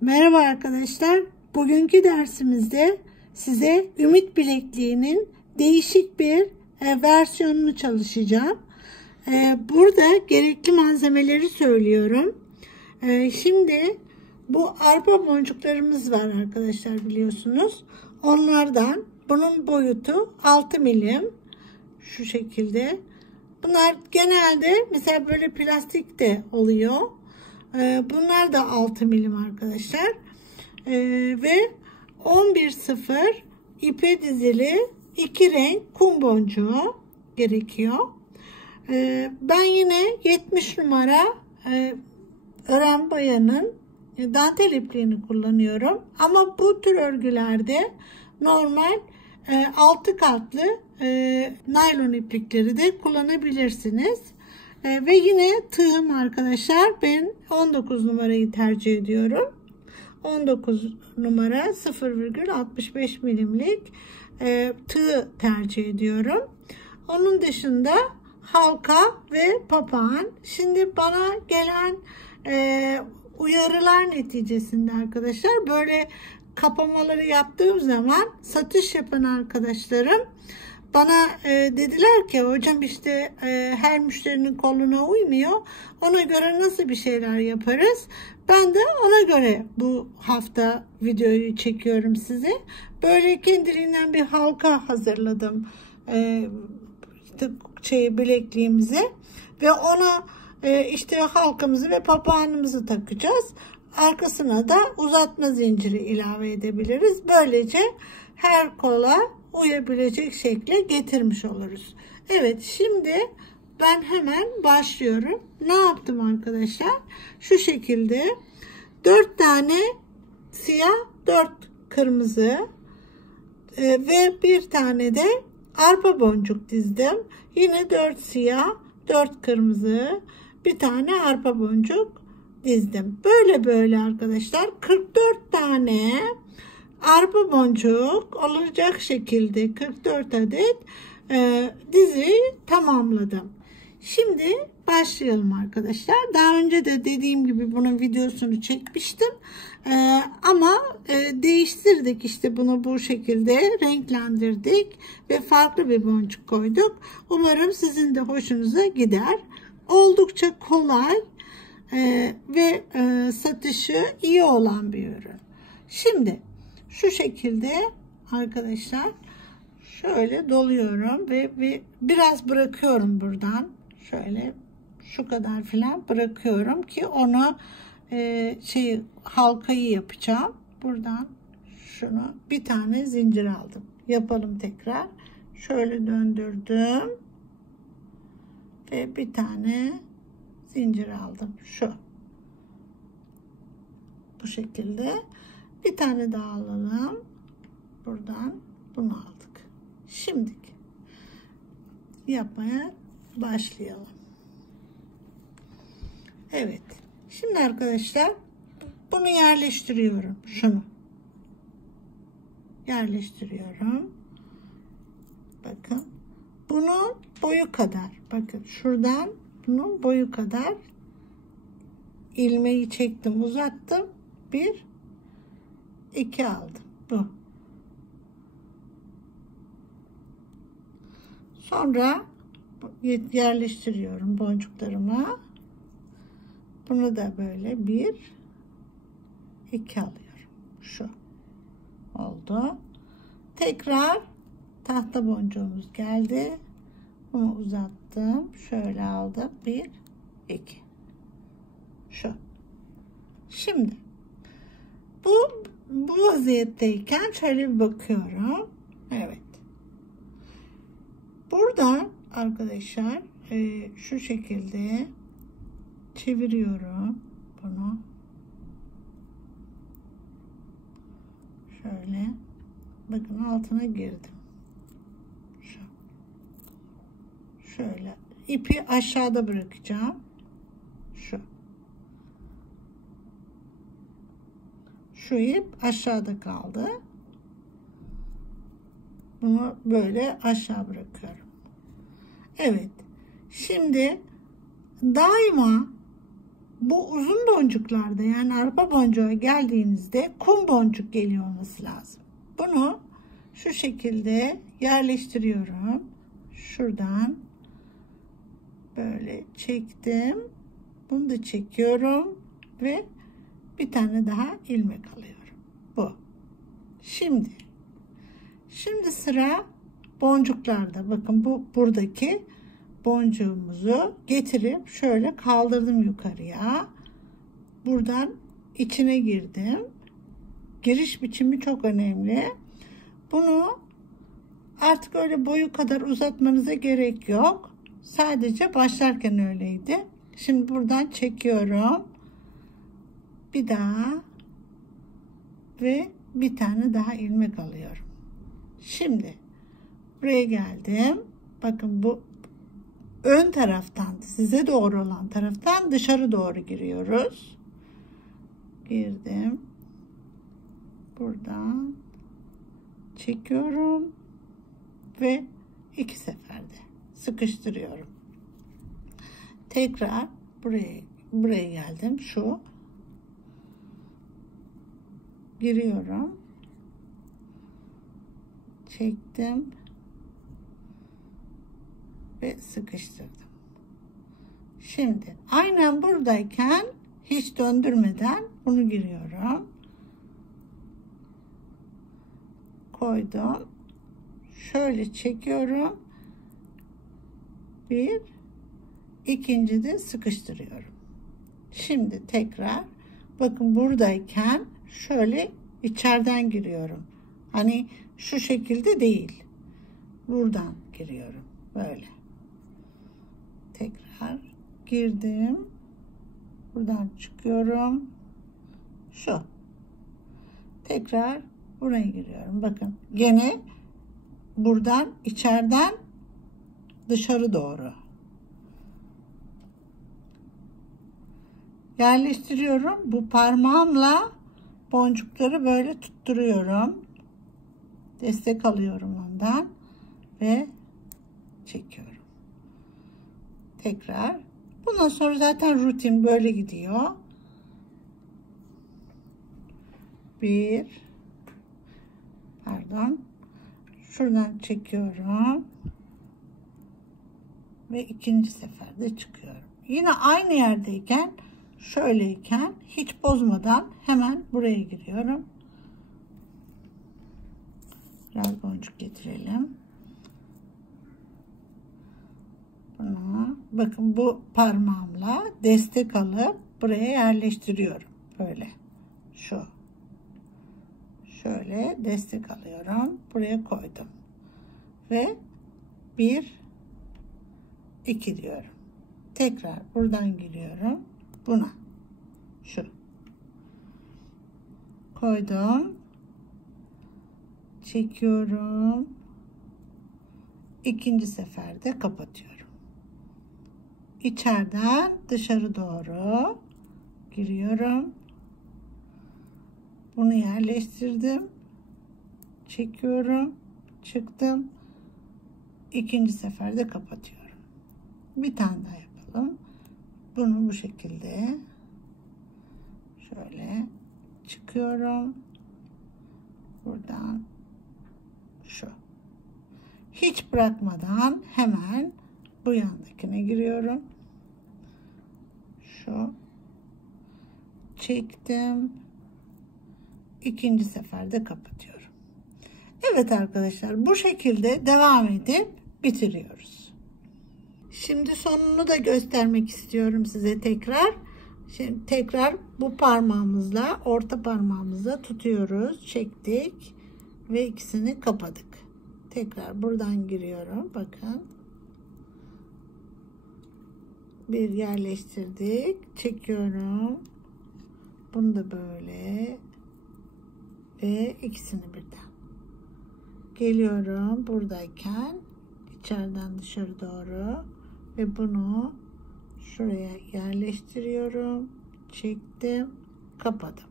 Merhaba arkadaşlar. Bugünkü dersimizde size ümit bilekliğinin değişik bir versiyonunu çalışacağım. Burada gerekli malzemeleri söylüyorum. Şimdi bu arpa boncuklarımız var arkadaşlar, biliyorsunuz. Onlardan bunun boyutu 6 milim. Şu şekilde. Bunlar genelde mesela böyle plastik de oluyor. Bunlar da 6 milim arkadaşlar. Ve 11.0 ipe dizili 2 renk kum boncuğu gerekiyor. Ben yine 70 numara ören bayanın dantel ipliğini kullanıyorum. Ama bu tür örgülerde normal 6 katlı naylon iplikleri de kullanabilirsiniz. Ve yine tığım arkadaşlar, ben 19 numarayı tercih ediyorum. 19 numara 0,65 milimlik tığ tercih ediyorum. Onun dışında halka ve papağan. Şimdi bana gelen uyarılar neticesinde arkadaşlar, böyle kapamaları yaptığım zaman satış yapan arkadaşlarım bana dediler ki hocam işte her müşterinin koluna uymuyor. Ona göre nasıl bir şeyler yaparız? Ben de ona göre bu hafta videoyu çekiyorum size. Böyle kendiliğinden bir halka hazırladım bilekliğimize ve ona işte halkamızı ve papağanımızı takacağız. Arkasına da uzatma zinciri ilave edebiliriz. Böylece her kola uyabilecek şekle getirmiş oluruz. Evet, şimdi ben hemen başlıyorum. Ne yaptım arkadaşlar? Şu şekilde 4 tane siyah, 4 kırmızı ve bir tane de arpa boncuk dizdim. Yine 4 siyah, 4 kırmızı, bir tane arpa boncuk dizdim. Böyle arkadaşlar 44 tane arpa boncuk olacak şekilde 44 adet dizi tamamladım. Şimdi başlayalım arkadaşlar. Daha önce de dediğim gibi bunun videosunu çekmiştim. Ama değiştirdik, işte bunu bu şekilde renklendirdik ve farklı bir boncuk koyduk. Umarım sizin de hoşunuza gider. Oldukça kolay ve satışı iyi olan bir ürün. Şimdi şu şekilde arkadaşlar şöyle doluyorum ve biraz bırakıyorum buradan. Şöyle şu kadar falan bırakıyorum ki onu halkayı yapacağım. Buradan şunu bir tane zincir aldım. Yapalım tekrar. Şöyle döndürdüm ve bir tane zincir aldım. Bu şekilde. Bir tane daha alalım. Buradan bunu aldık. Şimdi yapmaya başlayalım. Evet. Şimdi arkadaşlar bunu yerleştiriyorum. Şunu yerleştiriyorum. Bakın. Bunun boyu kadar. Bakın şuradan bunun boyu kadar ilmeği çektim, uzattım. 2 aldım. Bu. Sonra yerleştiriyorum boncuklarıma. Bunu da böyle 2 alıyorum. Şu oldu. Tekrar tahta boncuğumuz geldi. Bunu uzattım. Şöyle aldım. 2. Şu. Şimdi bu vaziyetteyken şöyle bir bakıyorum. Evet. Burada arkadaşlar şu şekilde çeviriyorum bunu. Şöyle. Bakın altına girdim. Şöyle. İpi aşağıda bırakacağım. Şu ip aşağıda kaldı. Bunu böyle aşağı bırakıyorum. Evet. Şimdi daima Bu uzun boncuklarda, yani arpa boncuğa geldiğinizde kum boncuk geliyor olması lazım. Bunu şu şekilde yerleştiriyorum. Şuradan böyle çektim. Bunu da çekiyorum ve bir tane daha ilmek alıyorum. Bu. Şimdi sıra boncuklarda. Bakın bu buradaki boncuğumuzu getirip şöyle kaldırdım yukarıya. Buradan içine girdim. Giriş biçimi çok önemli. Bunu artık öyle boyu kadar uzatmanıza gerek yok. Sadece başlarken öyleydi. Şimdi buradan çekiyorum. Bir daha ve bir tane daha ilmek alıyorum. Şimdi buraya geldim. Bakın bu ön taraftan, size doğru olan taraftan dışarı doğru giriyoruz. Girdim. Buradan çekiyorum ve 2 seferde sıkıştırıyorum. Tekrar buraya geldim. Şu giriyorum. Çektim ve sıkıştırdım. Şimdi aynen buradayken hiç döndürmeden bunu giriyorum. Koydum. Şöyle çekiyorum. Bir, ikinci de sıkıştırıyorum. Şimdi tekrar bakın buradayken şöyle içeriden giriyorum. Hani şu şekilde değil. Buradan giriyorum. Böyle. Tekrar girdim. Buradan çıkıyorum. Şu. Tekrar buraya giriyorum. Bakın gene buradan içeriden dışarı doğru yerleştiriyorum. Bu parmağımla boncukları böyle tutturuyorum. Destek alıyorum ondan ve çekiyorum. Tekrar. Bundan sonra zaten rutin böyle gidiyor. Şuradan çekiyorum ve ikinci seferde çıkıyorum. Yine aynı yerdeyken, şöyleyken hiç bozmadan hemen buraya giriyorum. Biraz boncuk getirelim. Bunu, bakın bu parmağımla destek alıp buraya yerleştiriyorum. Böyle. Şöyle destek alıyorum. Buraya koydum. Ve 1, 2 diyorum. Tekrar buradan giriyorum. Buna. Koydum. Çekiyorum. İkinci seferde kapatıyorum. İçeriden dışarı doğru giriyorum. Bunu yerleştirdim. Çekiyorum. Çıktım. İkinci seferde kapatıyorum. Bir tane daha yapalım. Bunu bu şekilde şöyle çıkıyorum. Buradan hiç bırakmadan hemen bu yandakine giriyorum. Çektim. İkinci seferde kapatıyorum. Evet arkadaşlar, bu şekilde devam edip bitiriyoruz. Şimdi sonunu da göstermek istiyorum size tekrar. Şimdi tekrar bu parmağımızla, orta parmağımızla tutuyoruz. Çektik ve ikisini kapadık. Tekrar buradan giriyorum. Bakın. Bir yerleştirdik. Çekiyorum. Bunu da böyle. Ve ikisini birden. Geliyorum buradayken içeriden dışarı doğru ve bunu şuraya yerleştiriyorum. Çektim. Kapadım.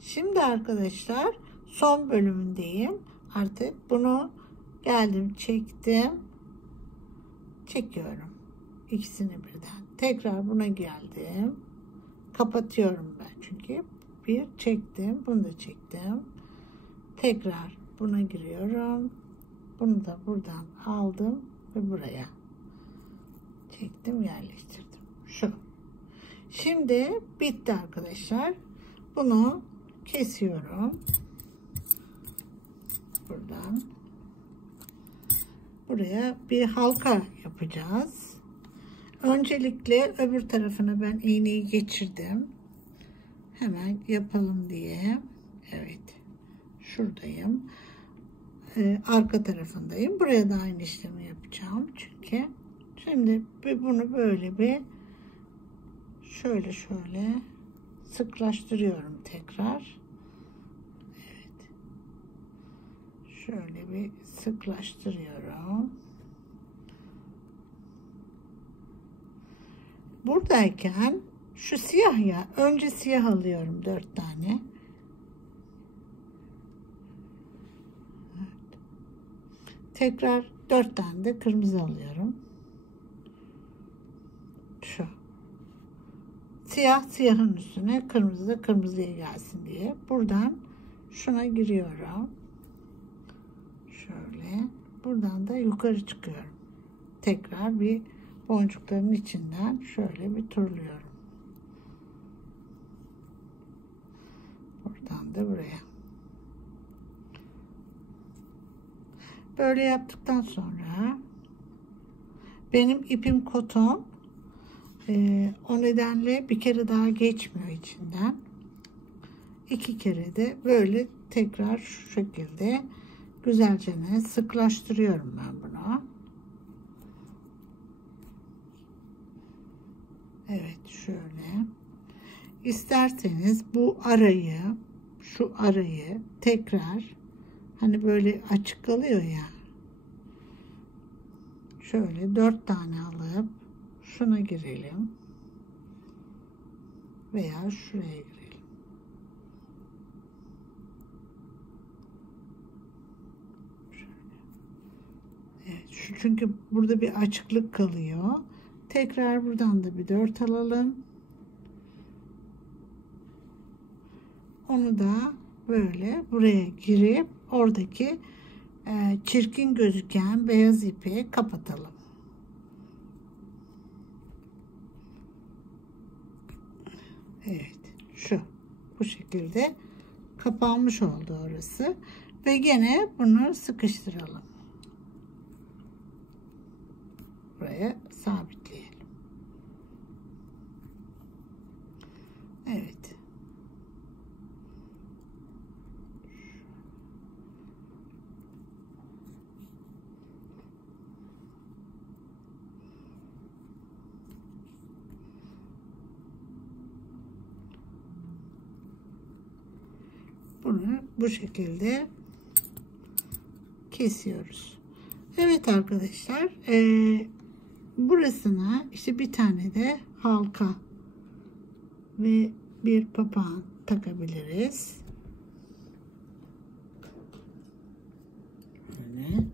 Şimdi arkadaşlar son bölümündeyim. Artık bunu geldim, çektim. Çekiyorum. İkisini birden. Tekrar buna geldim. kapatıyorum ben çünkü. Bir çektim, bunu da çektim. Tekrar buna giriyorum. Bunu da buradan aldım ve buraya çektim, yerleştirdim. Şu. Şimdi bitti arkadaşlar. Bunu kesiyorum. Buradan buraya bir halka yapacağız. Öncelikle öbür tarafına ben iğneyi geçirdim. Hemen yapalım diye. Evet. Şuradayım. Arka tarafındayım. Buraya da aynı işlemi yapacağım. Çünkü şimdi bunu böyle bir şöyle sıklaştırıyorum tekrar. Evet. Şöyle bir sıklaştırıyorum. Buradayken şu siyah ya, önce siyah alıyorum 4 tane. Evet. Tekrar 4 tane de kırmızı alıyorum. Şu. Siyah siyahın üstüne, kırmızı da kırmızıya gelsin diye. Buradan şuna giriyorum. Şöyle. Buradan da yukarı çıkıyorum. Tekrar bir boncukların içinden şöyle bir turluyorum. Buradan da buraya. Böyle yaptıktan sonra benim ipim koton. O nedenle bir kere daha geçmiyor içinden. 2 kere de böyle tekrar şu şekilde güzelce sıklaştırıyorum ben bunu. Evet, şöyle. İsterseniz bu arayı, şu arayı tekrar, hani böyle açık kalıyor ya, şöyle 4 tane alıp şuna girelim veya şuraya girelim. Şöyle. Evet, çünkü burada bir açıklık kalıyor. Tekrar buradan da bir 4 alalım. Onu da böyle buraya girip oradaki çirkin gözüken beyaz ipi kapatalım. Evet, bu şekilde kapanmış oldu orası ve gene bunu sıkıştıralım. Buraya sabitleyelim. Evet. Bunu bu şekilde kesiyoruz. Evet arkadaşlar, burasına işte bir tane de halka ve bir papağan takabiliriz. Böyle.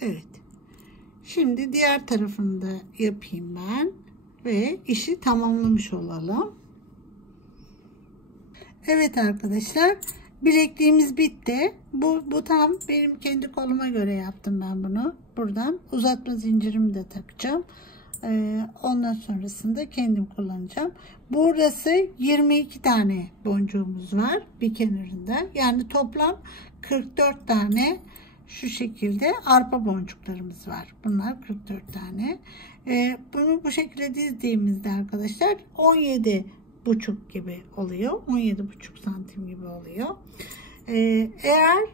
Evet. Şimdi diğer tarafını da yapayım ben ve işi tamamlamış olalım. Evet arkadaşlar, bilekliğimiz bitti. Bu tam benim kendi koluma göre yaptım ben bunu. Buradan uzatma zincirimi de takacağım. Ondan sonrasında kendim kullanacağım. Burası 22 tane boncuğumuz var bir kenarında. Yani toplam 44 tane şu şekilde arpa boncuklarımız var. Bunlar 44 tane. Bunu bu şekilde dizdiğimizde arkadaşlar 17,5 gibi oluyor. 17,5 santim gibi oluyor. Eğer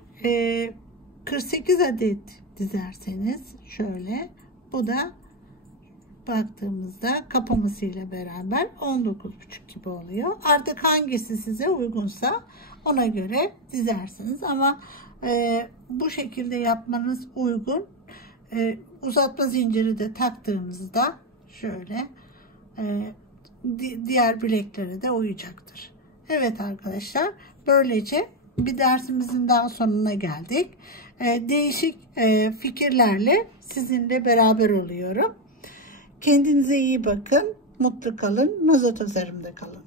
48 adet dizerseniz şöyle, bu da baktığımızda kapamasıyla beraber 19,5 gibi oluyor. Artık hangisi size uygunsa Ona göre dizersiniz ama bu şekilde yapmanız uygun. Uzatma zinciri de taktığımızda şöyle diğer bileklere de uyacaktır. Evet arkadaşlar, böylece bir dersimizin daha sonuna geldik. Değişik fikirlerle sizinle beraber oluyorum. Kendinize iyi bakın, mutlu kalın, Nazo Tasarım'da kalın.